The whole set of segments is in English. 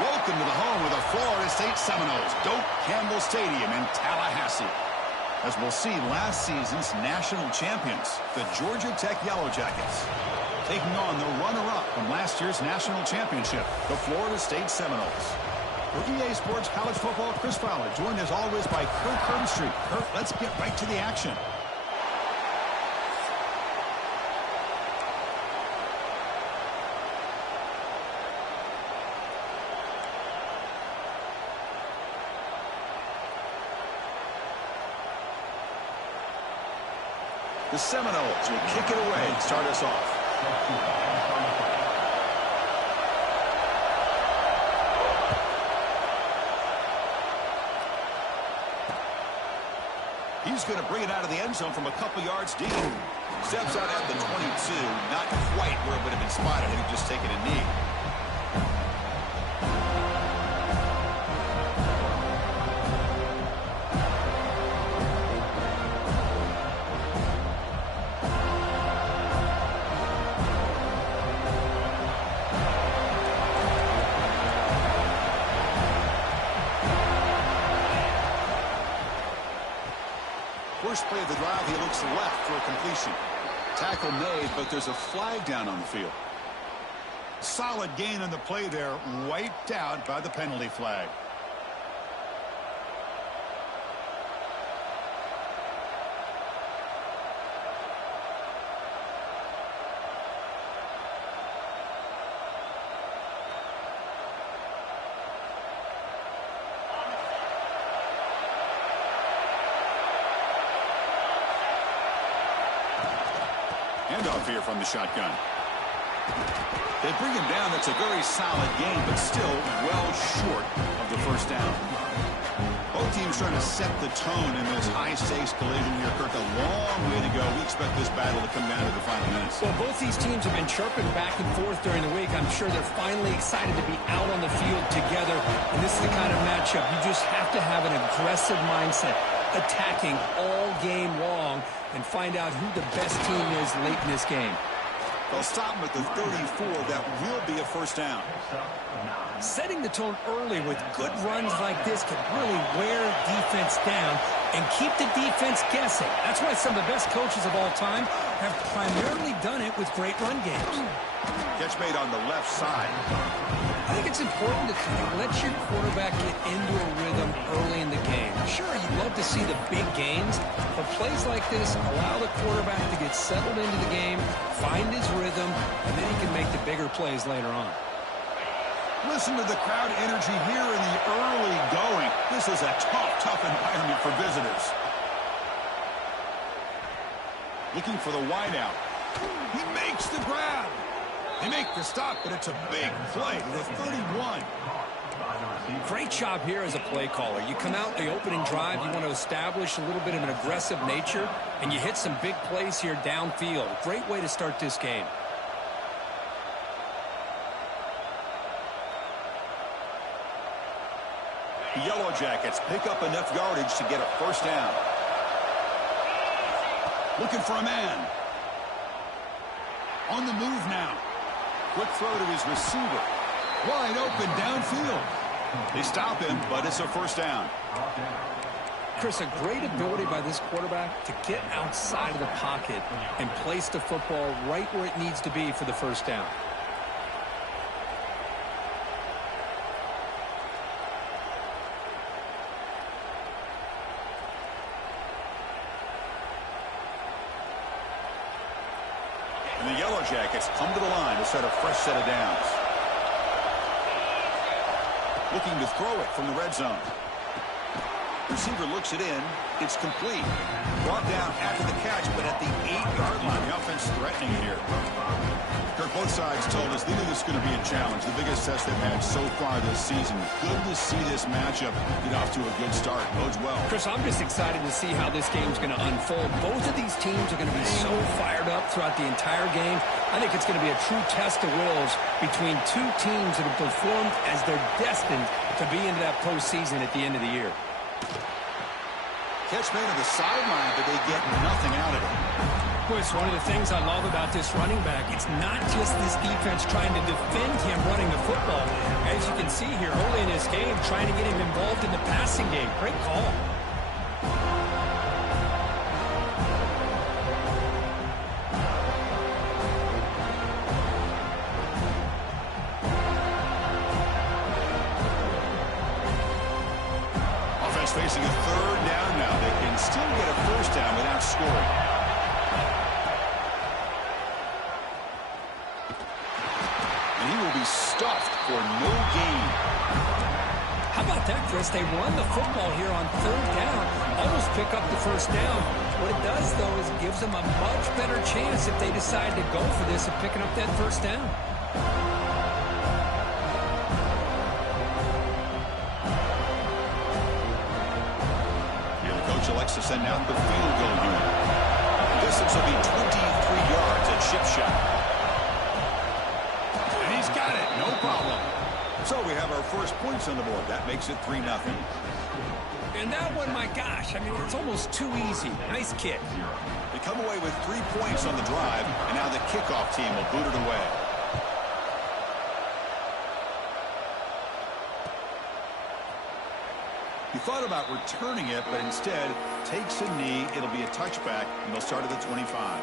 Welcome to the home of the Florida State Seminoles, Doak Campbell Stadium in Tallahassee. As we'll see, last season's national champions, the Georgia Tech Yellow Jackets, taking on the runner-up from last year's national championship, the Florida State Seminoles. For EA Sports College Football, Chris Fowler, joined as always by Kurt Herbstreit. Kurt, let's get right to the action. The Seminoles will kick it away and start us off. He's going to bring it out of the end zone from a couple yards deep. Steps out at the 22. Not quite where it would have been spotted had he just taken a knee. First play of the drive, he looks left for a completion. Tackle made, but there's a flag down on the field. Solid gain on the play there, wiped out by the penalty flag. Handoff here from the shotgun. They bring him down. That's a very solid game, but still well short of the first down. Both teams trying to set the tone in this high-stakes collision here. Kirk, a long way to go. We expect this battle to come down to the final minutes. Well, both these teams have been chirping back and forth during the week. I'm sure they're finally excited to be out on the field together. And this is the kind of matchup you just have to have an aggressive mindset, attacking all game long, and find out who the best team is late in this game. They'll stop him at the 34. That will be a first down. Setting the tone early with good runs like this can really wear defense down and keep the defense guessing. That's why some of the best coaches of all time have primarily done it with great run games. Catch made on the left side. I think it's important to kind of let your quarterback get into a rhythm early in the game. Sure, you'd love to see the big gains, but plays like this allow the quarterback to get settled into the game, find his rhythm, and then he can make the bigger plays later on. Listen to the crowd energy here in the early going. This is a tough environment for visitors. Looking for the wideout. He makes the grab. They make the stop, but it's a big play to the 31. Great job here as a play caller. You come out in the opening drive, you want to establish a little bit of an aggressive nature, and you hit some big plays here downfield. Great way to start this game. The Yellow Jackets pick up enough yardage to get a first down. Looking for a man. On the move now. Quick throw to his receiver. Wide open downfield. They stop him, but it's a first down. Chris, a great ability by this quarterback to get outside of the pocket and place the football right where it needs to be for the first down. And the Yellow Jackets come to the line to set a fresh set of downs. Looking to throw it from the red zone. Receiver looks it in. It's complete. Brought down after the catch, but at the 8-yard line. The offense threatening here. Kirk, both sides told us they knew this was going to be a challenge. The biggest test they've had so far this season. Good to see this matchup get off to a good start. Bodes well. Chris, I'm just excited to see how this game's going to unfold. Both of these teams are going to be so fired up throughout the entire game. I think it's going to be a true test of wills between two teams that have performed as they're destined to be into that postseason at the end of the year. Catch made on the sideline, but they get nothing out of it. Boy, it's one of the things I love about this running back. It's not just this defense trying to defend him running the football. As you can can see here early in this game, trying to get him involved in the passing game. Great call. Offense facing a third down now. They can still get a first down without scoring. And he will be stuffed for no gain. How about that, Chris? They run the football here on third down, almost pick up the first down. What it does, though, is it gives them a much better chance if they decide to go for this of picking up that first down. Here the coach elects to send out the field goal unit. The distance will be 23 yards at chip shot. And he's got it, no problem. So we have our first points on the board. That makes it 3-0. And that one, my gosh, I mean, it's almost too easy. Nice kick. They come away with 3 points on the drive, and now the kickoff team will boot it away. He thought about returning it, but instead takes a knee. It'll be a touchback, and they'll start at the 25.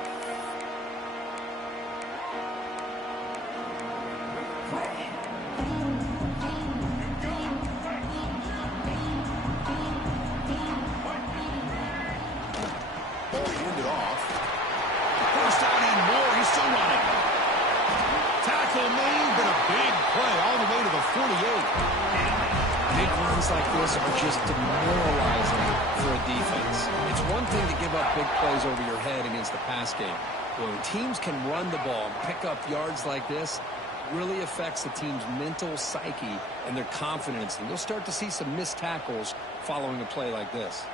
Like this are just demoralizing for a defense. It's one thing to give up big plays over your head against the pass game. But when teams can run the ball and pick up yards like this, it really affects the team's mental psyche and their confidence. And you'll start to see some missed tackles following a play like this.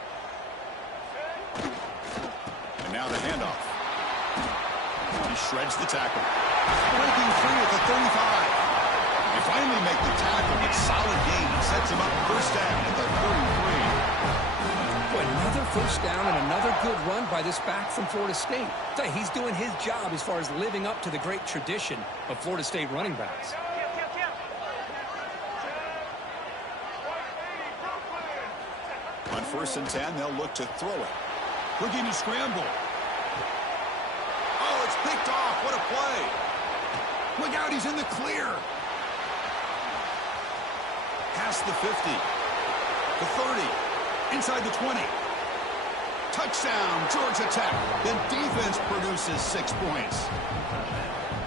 And now the handoff. He shreds the tackle. Breaking free at the 35. They finally make the tackle, but solid gain sets him up first down at the 33. Boy, another first down and another good run by this back from Florida State. He's doing his job as far as living up to the great tradition of Florida State running backs. On 1st and 10, they'll look to throw it. Looking to scramble. Oh, it's picked off. What a play. Look out, he's in the clear. Past the 50, the 30, inside the 20. Touchdown, Georgia Tech. The defense produces 6 points.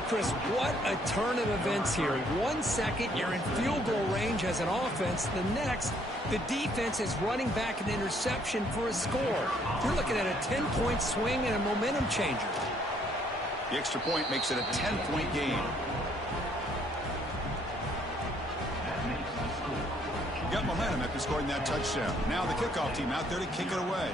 Chris, what a turn of events here. 1 second, you're in field goal range as an offense. The next, the defense is running back an interception for a score. You're looking at a 10-point swing and a momentum changer. The extra point makes it a 10-point game. Got momentum after scoring that touchdown. Now the kickoff team out there to kick it away.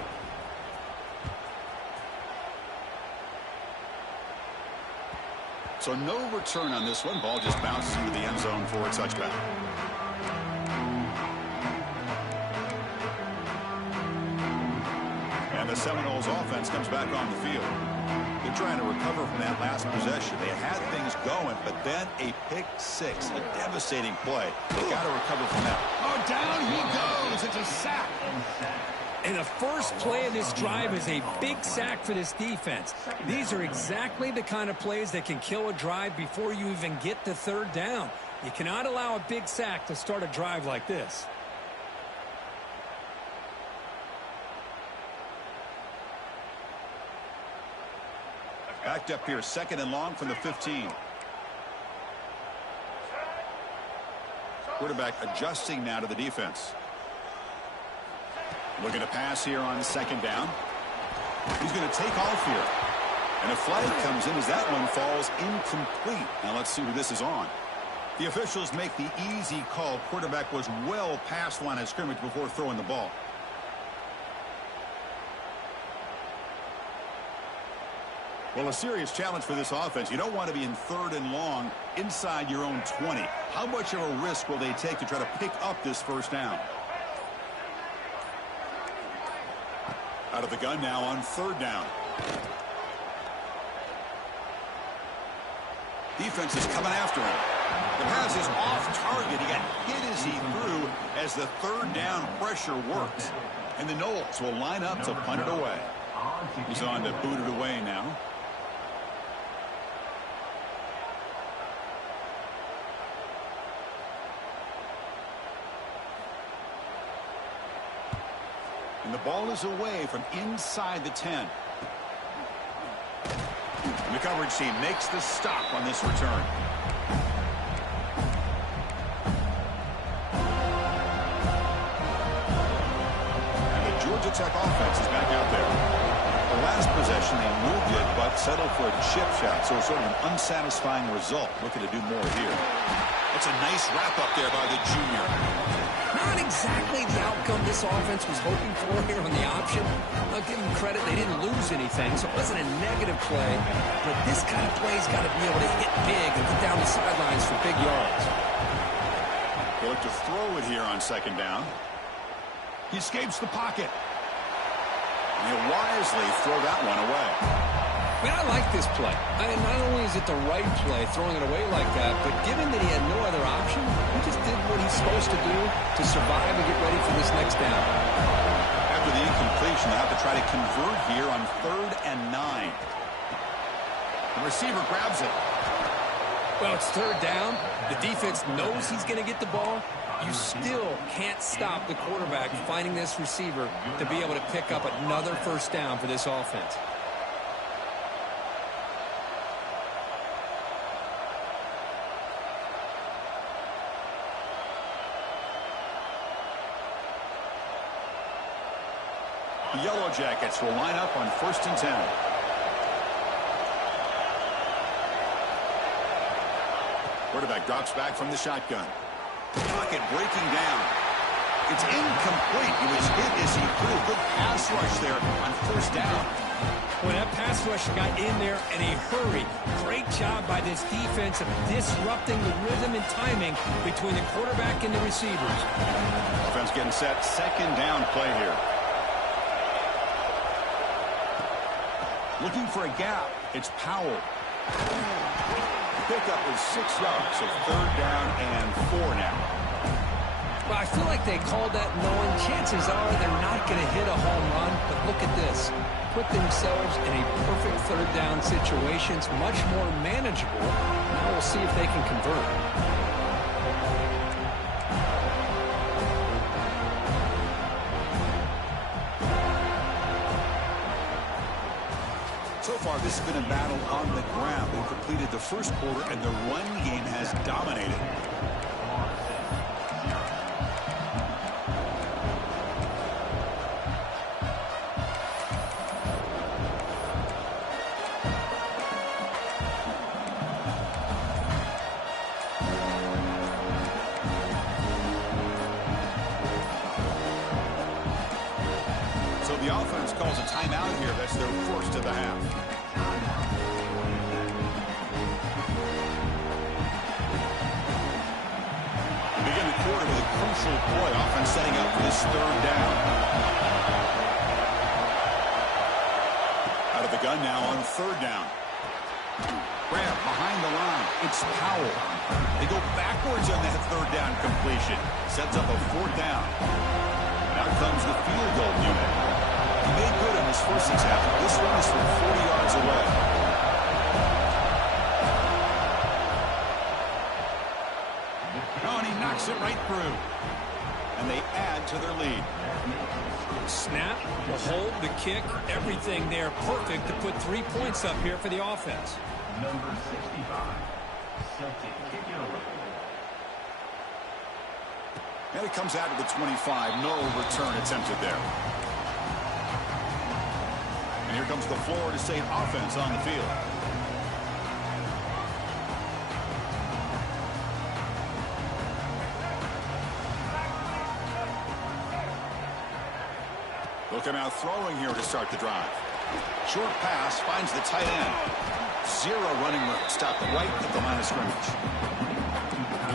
So no return on this one. Ball just bounces into the end zone for a touchback. And the Seminoles offense comes back on the field. They're trying to recover from that last possession. They had things going, but then a pick six, a devastating play. They got to recover from that. Oh, down he goes. It's a sack. And the first play of this drive is a big sack for this defense. These are exactly the kind of plays that can kill a drive before you even get to third down. You cannot allow a big sack to start a drive like this. Backed up here, 2nd and long from the 15. Quarterback adjusting now to the defense. Looking to pass here on 2nd down. He's going to take off here. And a flag comes in as that one falls incomplete. Now let's see who this is on. The officials make the easy call. Quarterback was well past line of scrimmage before throwing the ball. Well, a serious challenge for this offense. You don't want to be in 3rd and long inside your own 20. How much of a risk will they take to try to pick up this first down? Out of the gun now on 3rd down. Defense is coming after him. The pass is off target. He got hit as the third down pressure works. And the Noles will line up to punt it away. He's on to boot it away now. And the ball is away from inside the 10. And the coverage team makes the stop on this return. And the Georgia Tech offense is back out there. The last possession they moved it, but settled for a chip shot, so sort of an unsatisfying result. Looking to do more here. That's a nice wrap-up there by the junior. Not exactly the outcome this offense was hoping for here on the option. I'll give them credit, they didn't lose anything, so it wasn't a negative play. But this kind of play's got to be able to hit big and get down the sidelines for big yards. They look to throw it here on second down. He escapes the pocket. And he'll wisely throw that one away. Man, I like this play. Not only is it the right play, throwing it away like that, but given that he had no other option, he just did what he's supposed to do to survive and get ready for this next down. After the incompletion, they'll have to try to convert here on 3rd and 9. The receiver grabs it. Well, it's 3rd down. The defense knows he's going to get the ball. You still can't stop the quarterback finding this receiver to be able to pick up another first down for this offense. The Yellow Jackets will line up on 1st and 10. Quarterback drops back from the shotgun. Pocket breaking down. It's incomplete. He was hit as he threw a good pass rush there on 1st down. When that pass rush got in there in a hurry, great job by this defense of disrupting the rhythm and timing between the quarterback and the receivers. Offense getting set. 2nd down play here. Looking for a gap. It's Powell. Pickup is 6 yards, so 3rd down and 4 now. Well, I feel like they called that knowing chances are they're not going to hit a home run, but look at this. Put themselves in a perfect 3rd down situation. It's much more manageable. Now we'll see if they can convert. So far, this has been a battle on the ground. They've completed the first quarter, and the run game has dominated. So the offense calls a timeout here. That's their first of the half. Begin the quarter with a crucial play. Offense setting up for this 3rd down. Out of the gun now on 3rd down. Grab behind the line. It's Powell. They go backwards on that 3rd down completion. Sets up a 4th down. Now comes the field goal unit. He made good on his first example. This one is from 40 yards away. Oh, and he knocks it right through. And they add to their lead. Snap, the hold, the kick, everything there perfect to put 3 points up here for the offense. Number 65, Celtic kicking away. And it comes out of the 25. No return attempted there. And here comes the Florida State offense on the field. They'll come out throwing here to start the drive. Short pass finds the tight end. 0 running room. Stopped right at the line of scrimmage.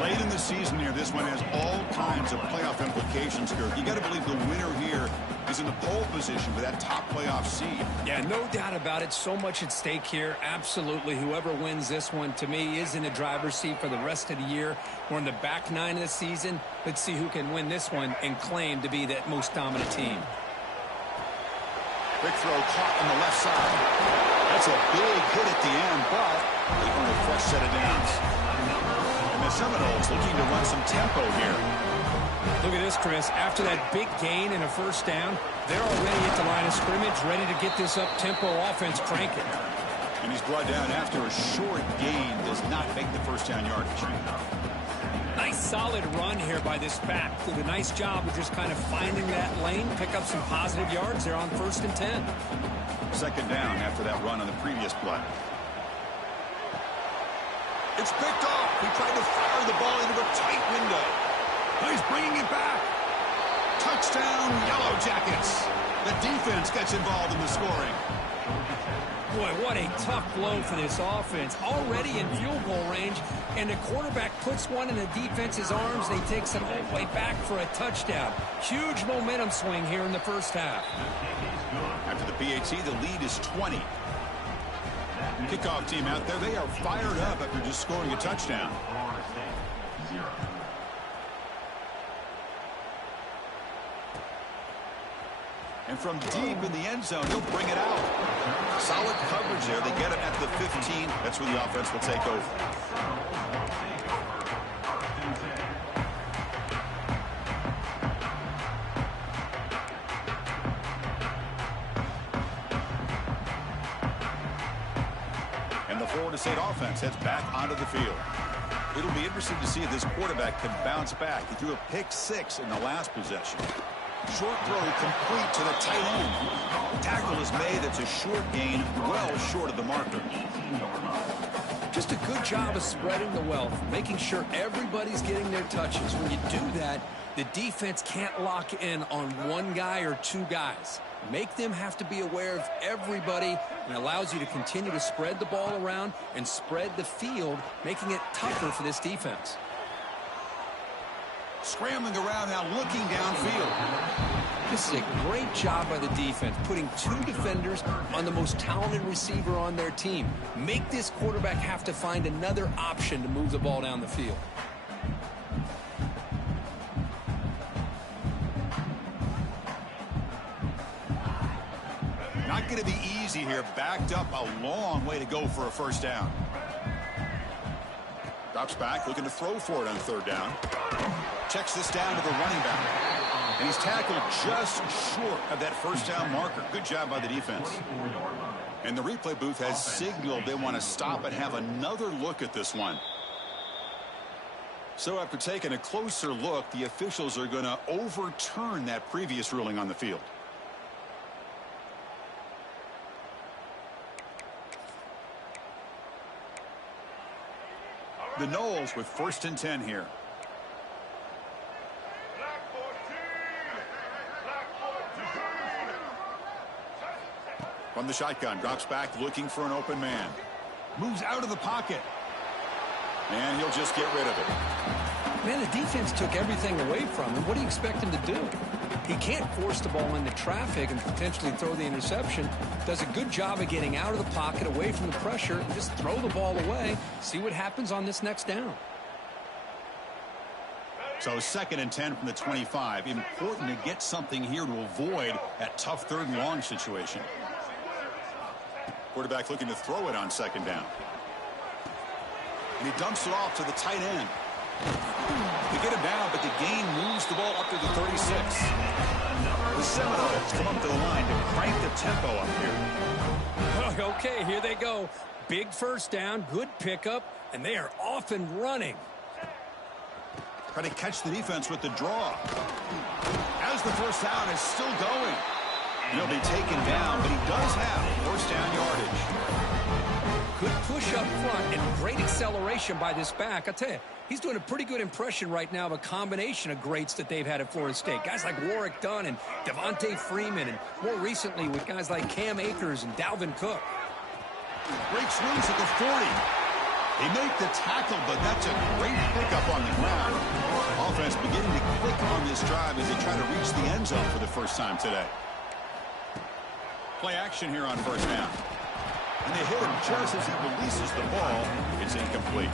Late in the season here, this one has all kinds of playoff implications here. You got to believe the winner here is in the pole position for that top playoff seed. Yeah, no doubt about it. So much at stake here. Absolutely. Whoever wins this one, to me, is in the driver's seat for the rest of the year. We're in the back nine of the season. Let's see who can win this one and claim to be that most dominant team. Quick throw caught on the left side. That's a big hit at the end, but they earn a fresh set of downs. And the Seminoles looking to run some tempo here. Look at this, Chris. After that big gain and a first down, they're already at the line of scrimmage, ready to get this up-tempo offense cranking. And he's brought down after a short gain. Does not make the first down yardage. Nice solid run here by this back. Did a nice job of just kind of finding that lane, pick up some positive yards there on 1st and 10. Second down after that run on the previous play. It's picked off. He tried to fire the ball into a tight window. He's bringing it back. Touchdown, Yellow Jackets. The defense gets involved in the scoring. Boy, what a tough blow for this offense. Already in field goal range, and the quarterback puts one in the defense's arms, and he takes it all the way back for a touchdown. Huge momentum swing here in the first half. After the PAT, the lead is 20. Kickoff team out there, they are fired up after just scoring a touchdown. And from deep in the end zone, he'll bring it out. Solid coverage there. They get it at the 15. That's where the offense will take over. And the Florida State offense heads back onto the field. It'll be interesting to see if this quarterback can bounce back. He threw a pick-6 in the last possession. Short throw complete to the tight end. Tackle is made. That's a short gain, well short of the marker. Just a good job of spreading the wealth, making sure everybody's getting their touches. When you do that, the defense can't lock in on one guy or two guys. Make them have to be aware of everybody, and allows you to continue to spread the ball around and spread the field, making it tougher for this defense. Scrambling around now, looking downfield. This is a great job by the defense, putting two defenders on the most talented receiver on their team. Make this quarterback have to find another option to move the ball down the field. Not going to be easy here. Backed up a long way to go for a first down. Drops back, looking to throw for it on 3rd down. Checks this down to the running back. And he's tackled just short of that first down marker. Good job by the defense. And the replay booth has signaled they want to stop and have another look at this one. So after taking a closer look, the officials are going to overturn that previous ruling on the field. The Noles with 1st and 10 here. From the shotgun, drops back, looking for an open man. Moves out of the pocket. And he'll just get rid of it. Man, the defense took everything away from him. What do you expect him to do? He can't force the ball into traffic and potentially throw the interception. Does a good job of getting out of the pocket, away from the pressure, and just throw the ball away. See what happens on this next down. So 2nd and 10 from the 25. Important to get something here to avoid that tough 3rd and long situation. Quarterback looking to throw it on 2nd down. And he dumps it off to the tight end. They get him down, but the gain moves the ball up to the 36. The Seminoles come up to the line to crank the tempo up here. Okay, here they go. Big first down, good pickup, and they are off and running. Try to catch the defense with the draw. As the first down is still going. He'll be taken down, but he does have first down yardage. Good push up front and great acceleration by this back. I tell you, he's doing a pretty good impression right now of a combination of greats that they've had at Florida State. Guys like Warwick Dunn and Devontae Freeman, and more recently with guys like Cam Akers and Dalvin Cook. Breaks loose at the 40. They make the tackle, but that's a great pickup on the ground. Offense beginning to click on this drive as they try to reach the end zone for the first time today. Play action here on first down. And they hit him just as he releases the ball. It's incomplete.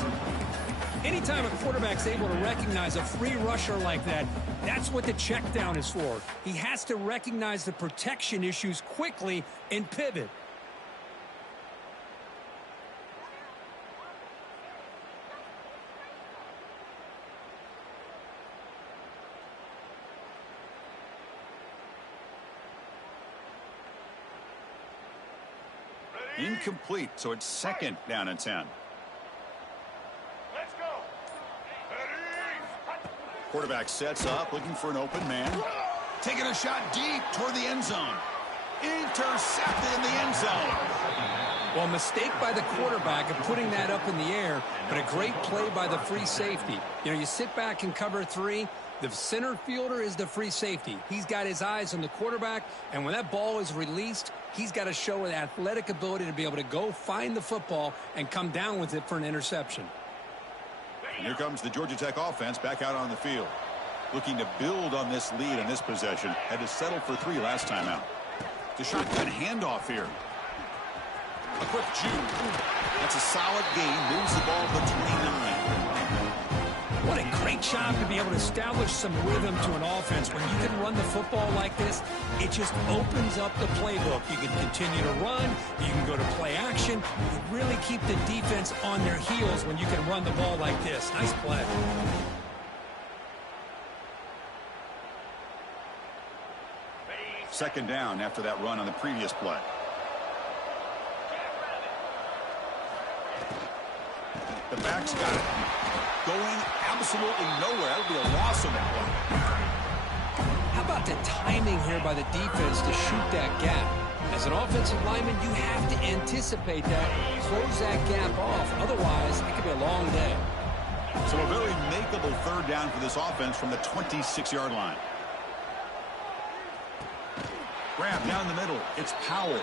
Anytime a quarterback's able to recognize a free rusher like that, that's what the check down is for. He has to recognize the protection issues quickly and pivot. Incomplete, so it's second down and 10. Let's go. Quarterback sets up, looking for an open man. Taking a shot deep toward the end zone. Intercepted in the end zone. Well, mistake by the quarterback of putting that up in the air, but a great play by the free safety. You know, you sit back and cover three. The center fielder is the free safety. He's got his eyes on the quarterback, and when that ball is released, he's got to show an athletic ability to be able to go find the football and come down with it for an interception. And here comes the Georgia Tech offense back out on the field. Looking to build on this lead in this possession. Had to settle for 3 last time out. The shotgun handoff here. A quick juke. That's a solid gain. Moves the ball to 29. What a great job to be able to establish some rhythm to an offense. When you can run the football like this, it just opens up the playbook. You can continue to run. You can go to play action. You really keep the defense on their heels when you can run the ball like this. Nice play. Second down after that run on the previous play. The back's got it. Going absolutely nowhere. That would be a loss of that one. How about the timing here by the defense to shoot that gap? As an offensive lineman, you have to anticipate that, close that gap off. Otherwise, it could be a long day. So a very makeable third down for this offense from the 26-yard line. Grab down the middle. It's Powell.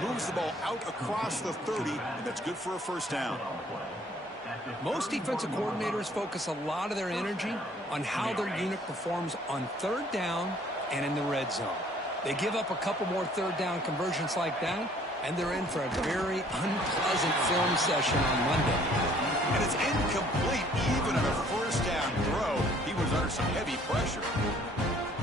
Moves the ball out across the 30, and that's good for a first down. Most defensive coordinators focus a lot of their energy on how their unit performs on third down and in the red zone. They give up a couple more third down conversions like that, and they're in for a very unpleasant film session on Monday. And it's incomplete even on a first down throw. He was under some heavy pressure.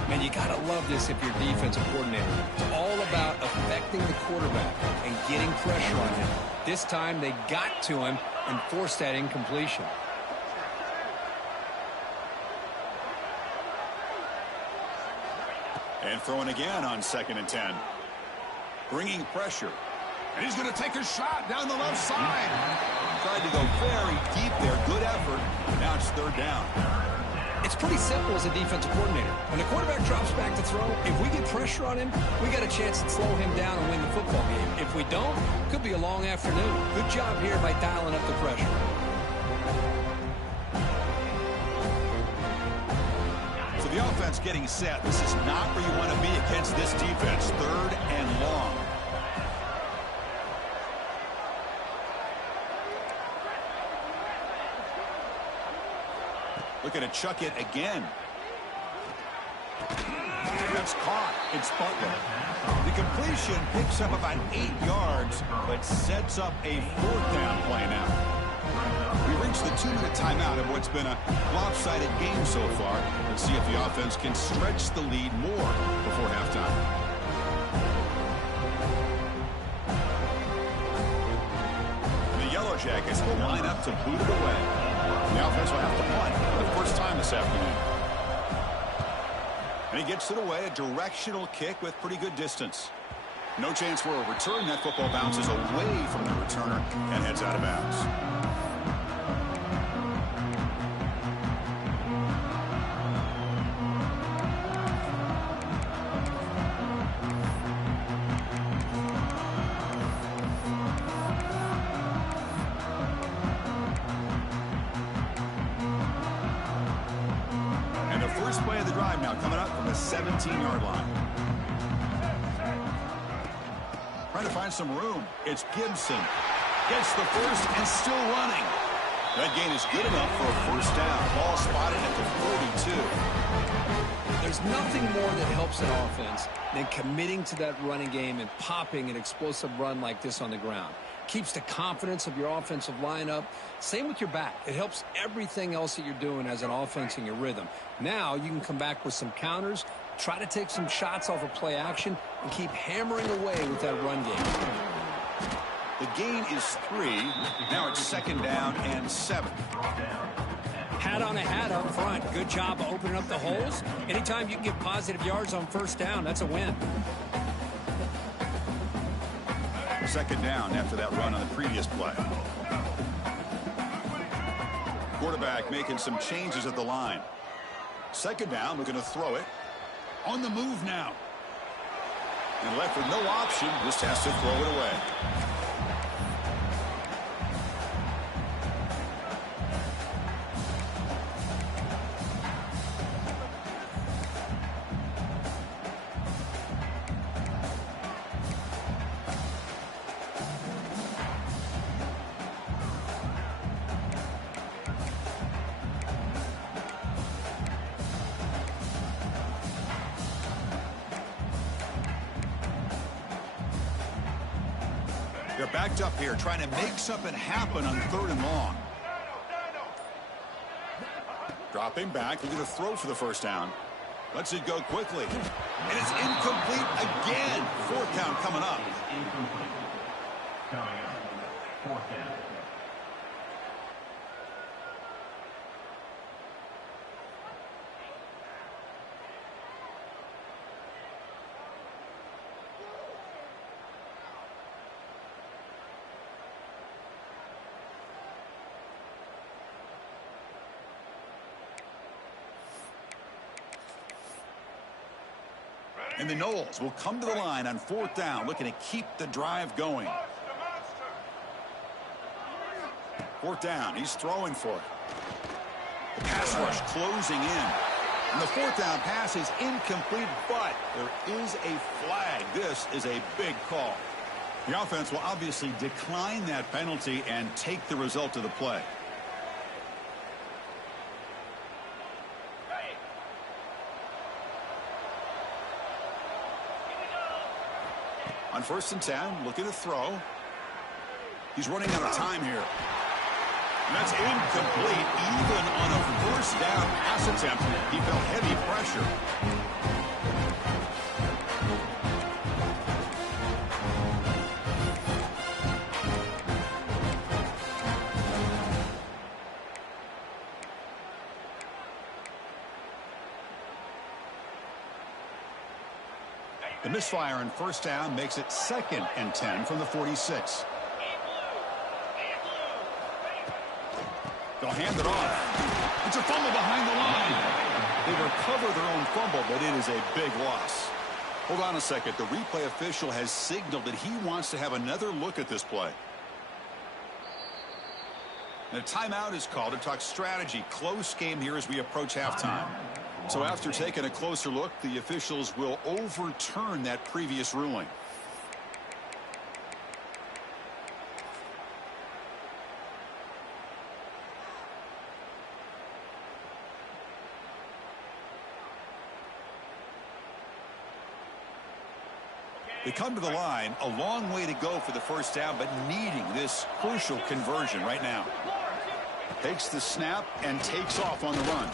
Man, you got to love this if you're a defensive coordinator. It's all about affecting the quarterback and getting pressure on him. This time they got to him and forced that incompletion. And throwing again on 2nd and 10. Bringing pressure. And he's going to take a shot down the left side. Tried to go very deep there. Good effort. Now it's third down. It's pretty simple as a defensive coordinator. When the quarterback drops back to throw, if we get pressure on him, we got a chance to slow him down and win the football game. If we don't, it could be a long afternoon. Good job here by dialing up the pressure. So the offense getting set. This is not where you want to be against this defense. Third and long. Looking to chuck it again. That's caught. It's Butler. The completion picks up about 8 yards, but sets up a fourth down play now. We reached the 2-minute timeout of what's been a lopsided game so far. Let's see if the offense can stretch the lead more before halftime. The Yellow Jackets will line up to boot it away. The offense will have to punt for the first time this afternoon. And he gets it away, a directional kick with pretty good distance. No chance for a return. That football bounces away from the returner and heads out of bounds. Play of the drive now coming up from the 17-yard line. Trying to find some room. It's Gibson. Gets the first and still running. That gain is good enough for a first down. Ball spotted at the 42. There's nothing more that helps an offense than committing to that running game and popping an explosive run like this on the ground. Keeps the confidence of your offensive line up. Same with your back. It helps everything else that you're doing as an offense in your rhythm. Now you can come back with some counters, try to take some shots off of play action, and keep hammering away with that run game. The gain is 3. Now it's 2nd down and 7. Hat on a hat up front. Good job of opening up the holes. Anytime you can get positive yards on first down, that's a win. 2nd down after that run on the previous play. Quarterback making some changes at the line. 2nd down, we're going to throw it. On the move now. And left with no option, just has to throw it away. They're backed up here, trying to make something happen on 3rd and long. Dropping back, looking to throw for the first down. Lets it go quickly. And it's incomplete again. 4th down coming up. Coming up. 4th down. And the Noles will come to the line on 4th down, looking to keep the drive going. 4th down, he's throwing for it. The pass rush closing in. And the 4th down pass is incomplete, but there is a flag. This is a big call. The offense will obviously decline that penalty and take the result of the play. On 1st and 10, looking to throw. He's running out of time here. And that's incomplete. Even on a 1st down pass attempt, he felt heavy pressure. The misfire on 1st down makes it 2nd and 10 from the 46. They'll hand it off. It's a fumble behind the line. They recover their own fumble, but it is a big loss. Hold on a second. The replay official has signaled that he wants to have another look at this play. And a timeout is called to talk strategy. Close game here as we approach halftime. So after taking a closer look, the officials will overturn that previous ruling. They come to the line, a long way to go for the 1st down, but needing this crucial conversion right now. Takes the snap and takes off on the run.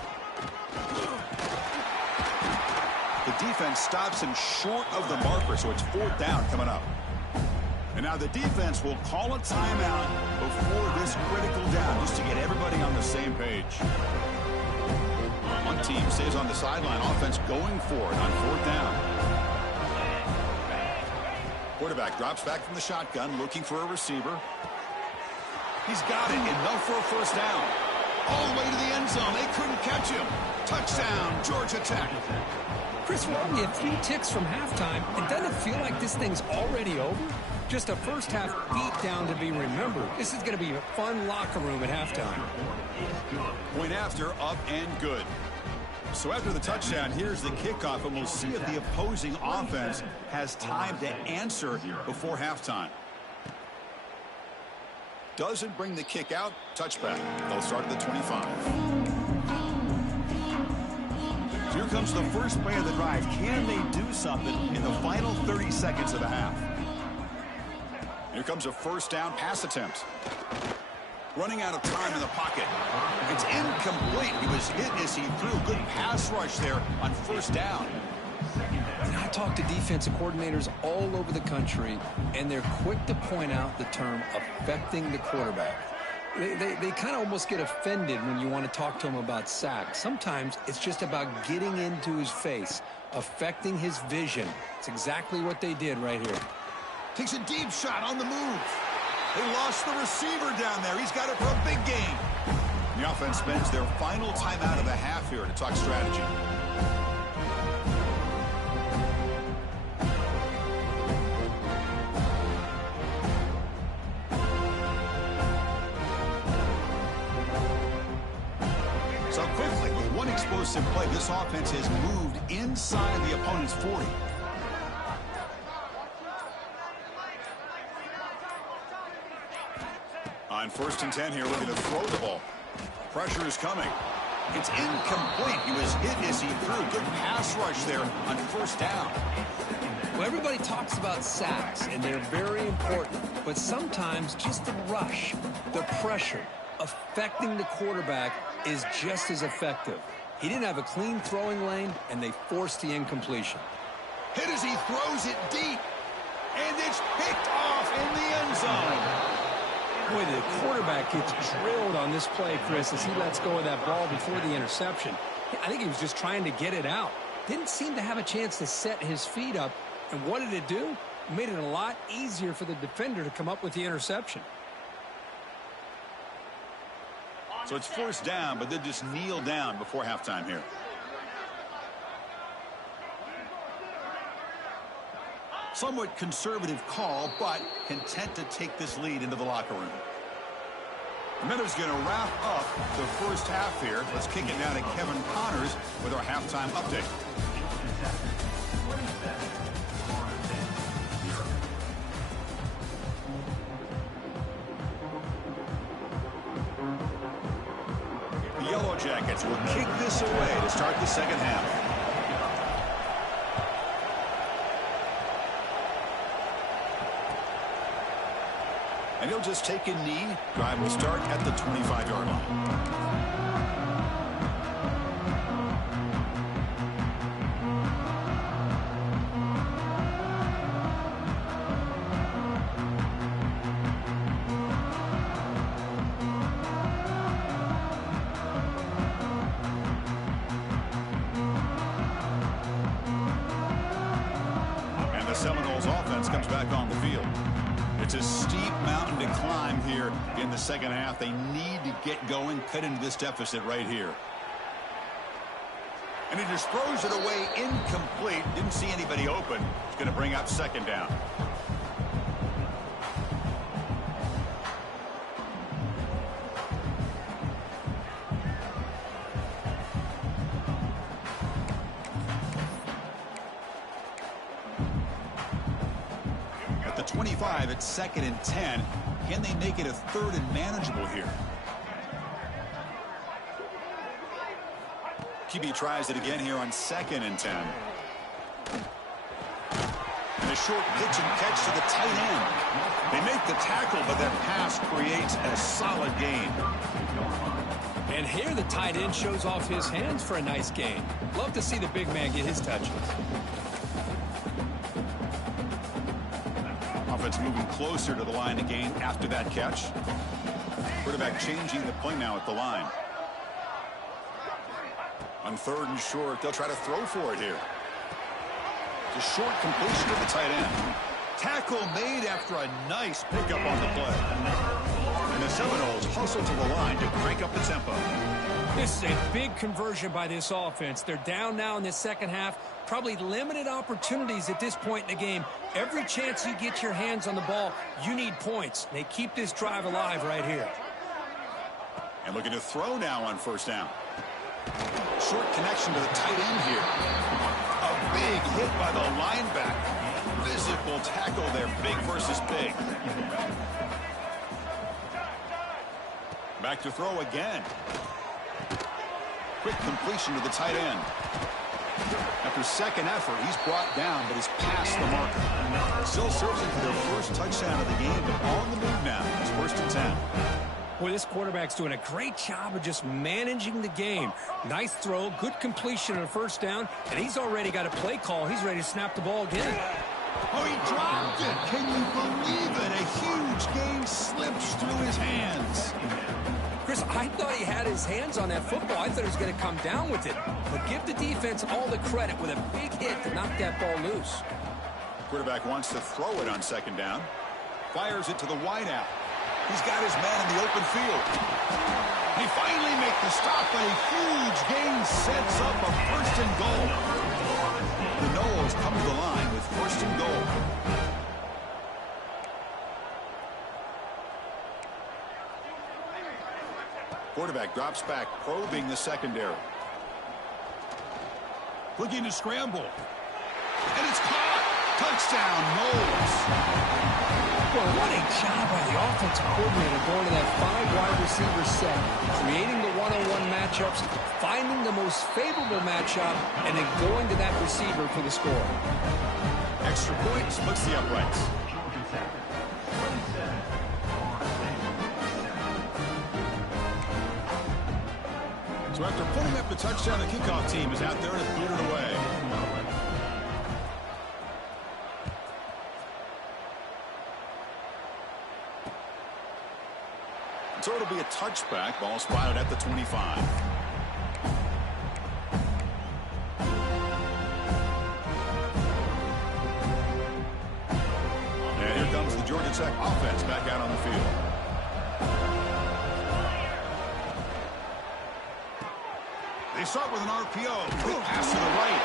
The defense stops him short of the marker, so it's 4th down coming up. And now the defense will call a timeout before this critical down, just to get everybody on the same page. One team stays on the sideline, offense going for it on 4th down. Quarterback drops back from the shotgun, looking for a receiver. He's got it, enough for a 1st down. All the way to the end zone, they couldn't catch him. Touchdown, Georgia Tech. Chris, we're only a few ticks from halftime, and doesn't it feel like this thing's already over? Just a first half beatdown to be remembered. This is going to be a fun locker room at halftime. Point after, up and good. So after the touchdown, here's the kickoff, and we'll see if the opposing offense has time to answer before halftime. Doesn't bring the kick out. Touchback. They'll start at the 25. So here comes the first play of the drive. Can they do something in the final 30 seconds of the half? Here comes a first down pass attempt. Running out of time in the pocket. It's incomplete. He was hit as he threw. Good pass rush there on first down. And I talk to defensive coordinators all over the country, and they're quick to point out the term affecting the quarterback. They kind of almost get offended when you want to talk to them about sacks. Sometimes it's just about getting into his face, affecting his vision. It's exactly what they did right here. Takes a deep shot on the move. They lost the receiver down there. He's got it for a big gain. The offense spends their final timeout of the half here to talk strategy. So quickly, with one explosive play, this offense has moved inside the opponent's 40. On 1st and 10 here, looking to throw the ball. Pressure is coming. It's incomplete. He was hit as he threw. Good pass rush there on first down. Well, everybody talks about sacks, and they're very important. But sometimes just the rush, the pressure, affecting the quarterback is just as effective. He didn't have a clean throwing lane, and they forced the incompletion. Hit as he throws it deep. And it's picked off in the end zone. Boy, the quarterback gets drilled on this play, Chris, as he lets go of that ball before the interception. I think he was just trying to get it out. Didn't seem to have a chance to set his feet up. And what did it do? It made it a lot easier for the defender to come up with the interception. So it's first down, but they just kneel down before halftime here. Somewhat conservative call, but content to take this lead into the locker room. The Miners going to wrap up the first half here. Let's kick it now to Kevin Connors with our halftime update. The Yellow Jackets will kick this away to start the second half. And he'll just take a knee. Drive will start at the 25-yard line. And the Seminoles offense comes back on the field. It's a steep mountain to climb here in the second half. They need to get going, cut into this deficit right here. And he just throws it away incomplete. Didn't see anybody open. It's going to bring up second down. At the 25, it's 2nd and 10. Can they make it a 3rd and manageable here? QB tries it again here on 2nd and 10. And a short pitch and catch to the tight end. They make the tackle, but that pass creates a solid gain. And here the tight end shows off his hands for a nice gain. Love to see the big man get his touches. Offense moving closer to the line to gain after that catch. Quarterback changing the play now at the line. On 3rd and short, they'll try to throw for it here. It's a short completion to the tight end. Tackle made after a nice pickup on the play. And the Seminoles hustle to the line to crank up the tempo. This is a big conversion by this offense. They're down now in this second half. Probably limited opportunities at this point in the game. Every chance you get your hands on the ball, you need points. They keep this drive alive right here. And looking to throw now on 1st down. Short connection to the tight end here. A big hit by the linebacker. Physical tackle there, big versus big. Back to throw again. Quick completion to the tight end. After second effort, he's brought down, but he's past the marker. Still searching for their first touchdown of the game, but on the move now. It's 1st and 10. Boy, this quarterback's doing a great job of just managing the game. Nice throw, good completion on a first down, and he's already got a play call. He's ready to snap the ball again. Oh, he dropped it. Can you believe it? A huge gain slips through his hands. Chris, I thought he had his hands on that football. I thought he was going to come down with it. But give the defense all the credit with a big hit to knock that ball loose. Quarterback wants to throw it on second down. Fires it to the wideout. He's got his man in the open field. He finally makes the stop, but a huge gain sets up a 1st and goal. The Noles come to the line with 1st and goal. Quarterback drops back, probing the secondary. Looking to scramble. And it's caught. Touchdown, Noles. Well, what a job by the offensive coordinator going to that 5-wide receiver set, creating the one-on-one matchups, finding the most favorable matchup, and then going to that receiver for the score. Extra point splits the uprights. So after putting up the touchdown, the kickoff team is out there to boot it away. So it'll be a touchback. Ball spotted at the 25. And here comes the Georgia Tech offense back out on the field. They start with an RPO. Quick pass to the right.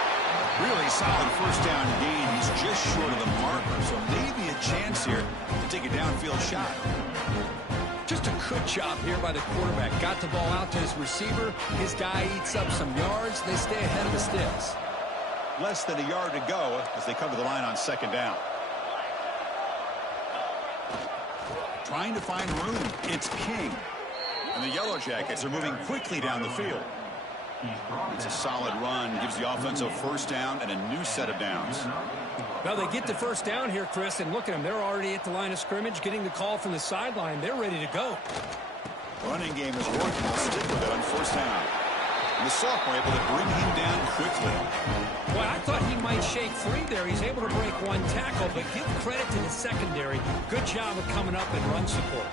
Really solid first down gain. He's just short of the marker, so maybe a chance here to take a downfield shot. Just a good job here by the quarterback. Got the ball out to his receiver. His guy eats up some yards. They stay ahead of the sticks. Less than a yard to go as they come to the line on second down. Trying to find room. It's King. And the Yellow Jackets are moving quickly down the field. It's a solid run. Gives the offense a first down and a new set of downs. Well, they get the first down here, Chris, and look at them. They're already at the line of scrimmage, getting the call from the sideline. They're ready to go. Running game is working. They'll stick with it on first down. And the sophomore able to bring him down quickly. Boy, I thought he might shake free there. He's able to break one tackle, but give credit to the secondary. Good job of coming up and run support.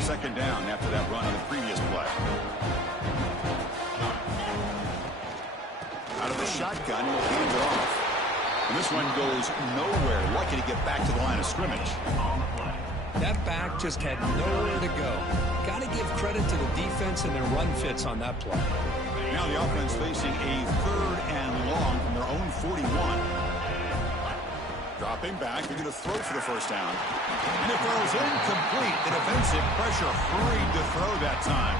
Second down after that run on the previous play. Out of the shotgun, he'll hand it off. And this one goes nowhere. Lucky to get back to the line of scrimmage. That back just had nowhere to go. Got to give credit to the defense and their run fits on that play. Now the offense facing a 3rd and long from their own 41. Dropping back, they're going to throw for the first down. And it throws incomplete. The defensive pressure hurried to throw that time.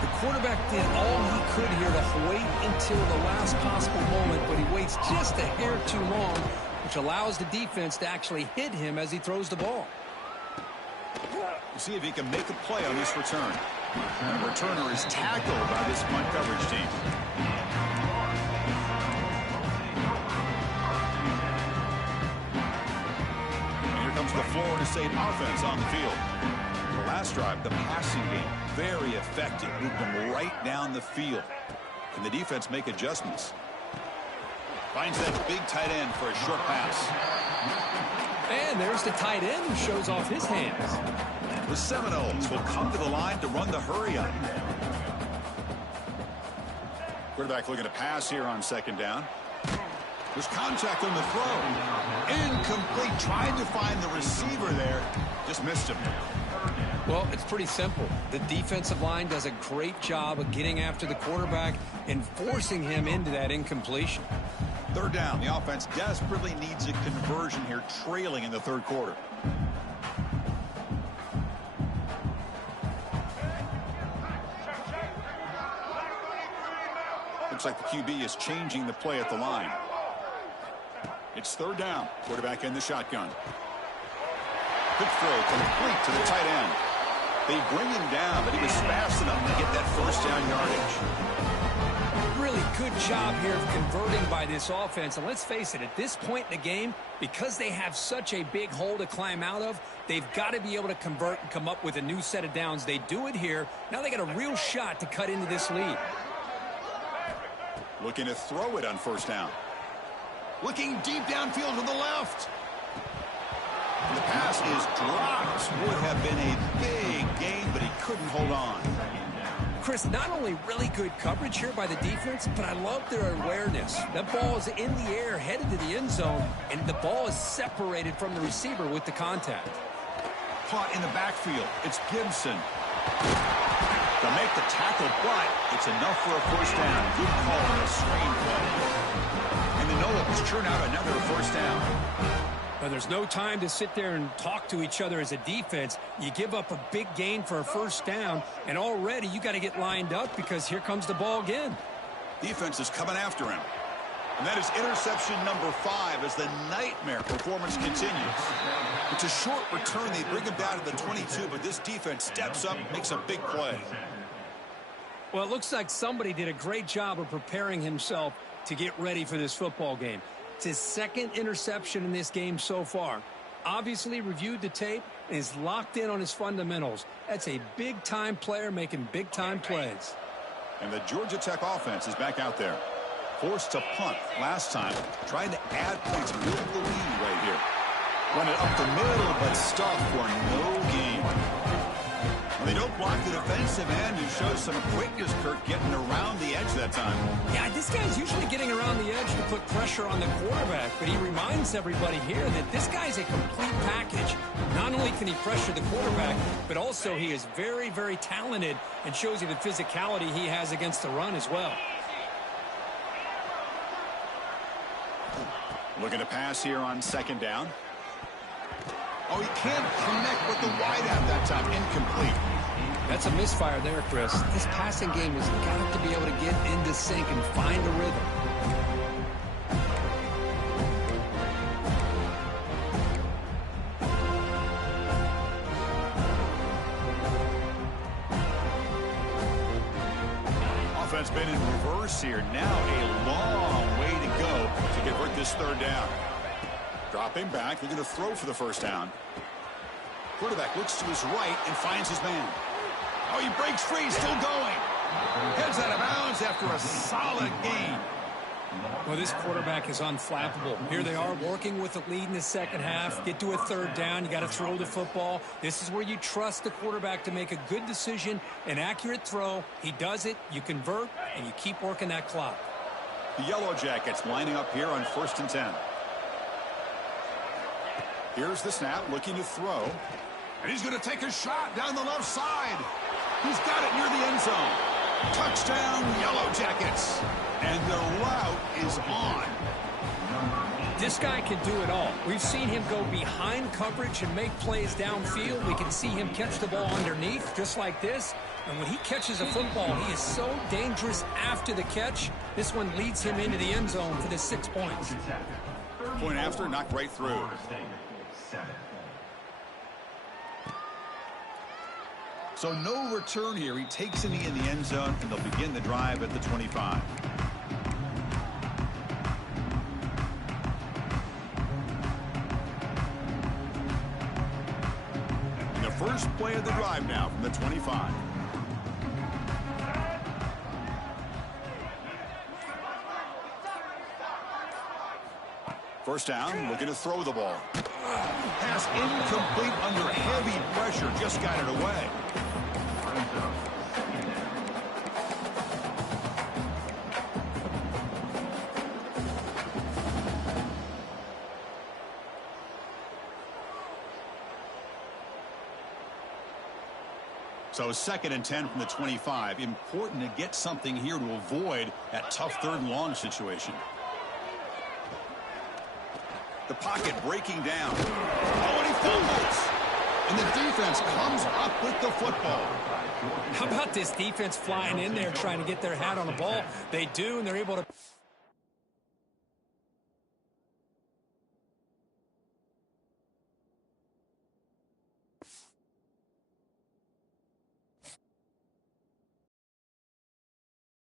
The quarterback did all he could here to wait until the last possible moment, but he waits just a hair too long, which allows the defense to actually hit him as he throws the ball. We'll see if he can make a play on this return. And the returner is tackled by this punt coverage team. And here comes the Florida State offense on the field. The last drive, the passing game, very effective. Moved them right down the field. Can the defense make adjustments? Finds that big tight end for a short pass. And there's the tight end who shows off his hands. The Seminoles will come to the line to run the hurry-up. Quarterback looking to pass here on second down. There's contact on the throw. Incomplete. Trying to find the receiver there. Just missed him. Well, it's pretty simple. The defensive line does a great job of getting after the quarterback and forcing him into that incompletion. Third down. The offense desperately needs a conversion here, trailing in the third quarter. Looks like the QB is changing the play at the line. It's third down. Quarterback in the shotgun. Quick throw complete to the tight end. They bring him down, but he was fast enough to get that first down yardage. Really good job here of converting by this offense. And let's face it, at this point in the game, because they have such a big hole to climb out of, they've got to be able to convert and come up with a new set of downs. They do it here. Now they got a real shot to cut into this lead. Looking to throw it on first down. Looking deep downfield to the left. The pass is dropped. Would have been a big gain, but he couldn't hold on. Chris, not only really good coverage here by the defense, but I love their awareness. That ball is in the air, headed to the end zone, and the ball is separated from the receiver with the contact. Caught in the backfield. It's Gibson. To make the tackle, but it's enough for a first down. Good call on a screen play. And the Noles churn out another first down. Now, there's no time to sit there and talk to each other as a defense. You give up a big gain for a first down, and already you got to get lined up because here comes the ball again. Defense is coming after him. And that is interception number 5 as the nightmare performance continues. It's a short return. They bring him down to the 22, but this defense steps up, makes a big play. Well, it looks like somebody did a great job of preparing himself to get ready for this football game. It's his second interception in this game so far. Obviously reviewed the tape and is locked in on his fundamentals. That's a big-time player making big-time plays. And the Georgia Tech offense is back out there. Forced to punt last time, trying to add points, build the lead right here. Run it up the middle, but stuffed for no gain. They don't block the defensive end, who shows some quickness, Kirk, getting around the edge that time. Yeah, this guy's usually getting around the edge to put pressure on the quarterback, but he reminds everybody here that this guy's a complete package. Not only can he pressure the quarterback, but also he is very, very talented and shows you the physicality he has against the run as well. Looking to pass here on second down. Oh, he can't connect with the wideout that time. Incomplete. That's a misfire there, Chris. This passing game has got to be able to get into sync and find a rhythm. Offense been in reverse here. Now a long way to go to convert this third down. Dropping back, looking to throw for the first down. Quarterback looks to his right and finds his man. Oh, he breaks free, still going. Heads out of bounds after a solid gain. Well, this quarterback is unflappable. Here they are working with the lead in the second half. Get to a third down. You got to throw the football. This is where you trust the quarterback to make a good decision, an accurate throw. He does it, you convert, and you keep working that clock. The Yellow Jackets lining up here on 1st and 10. Here's the snap, looking to throw. And he's going to take a shot down the left side. He's got it near the end zone. Touchdown, Yellow Jackets. And the route is on. This guy can do it all. We've seen him go behind coverage and make plays downfield. We can see him catch the ball underneath, just like this. And when he catches a football, he is so dangerous after the catch. This one leads him into the end zone for the 6 points. Point after, knocked right through. So no return here. He takes it in the end zone, and they'll begin the drive at the 25. And the first play of the drive now from the 25. First down, looking to throw the ball. Pass incomplete under heavy pressure, just got it away. So 2nd and 10 from the 25. Important to get something here to avoid that tough 3rd and long situation. The pocket breaking down. Oh, and he fumbles. And the defense comes up with the football. How about this defense flying in there trying to get their hat on the ball? They do, and they're able to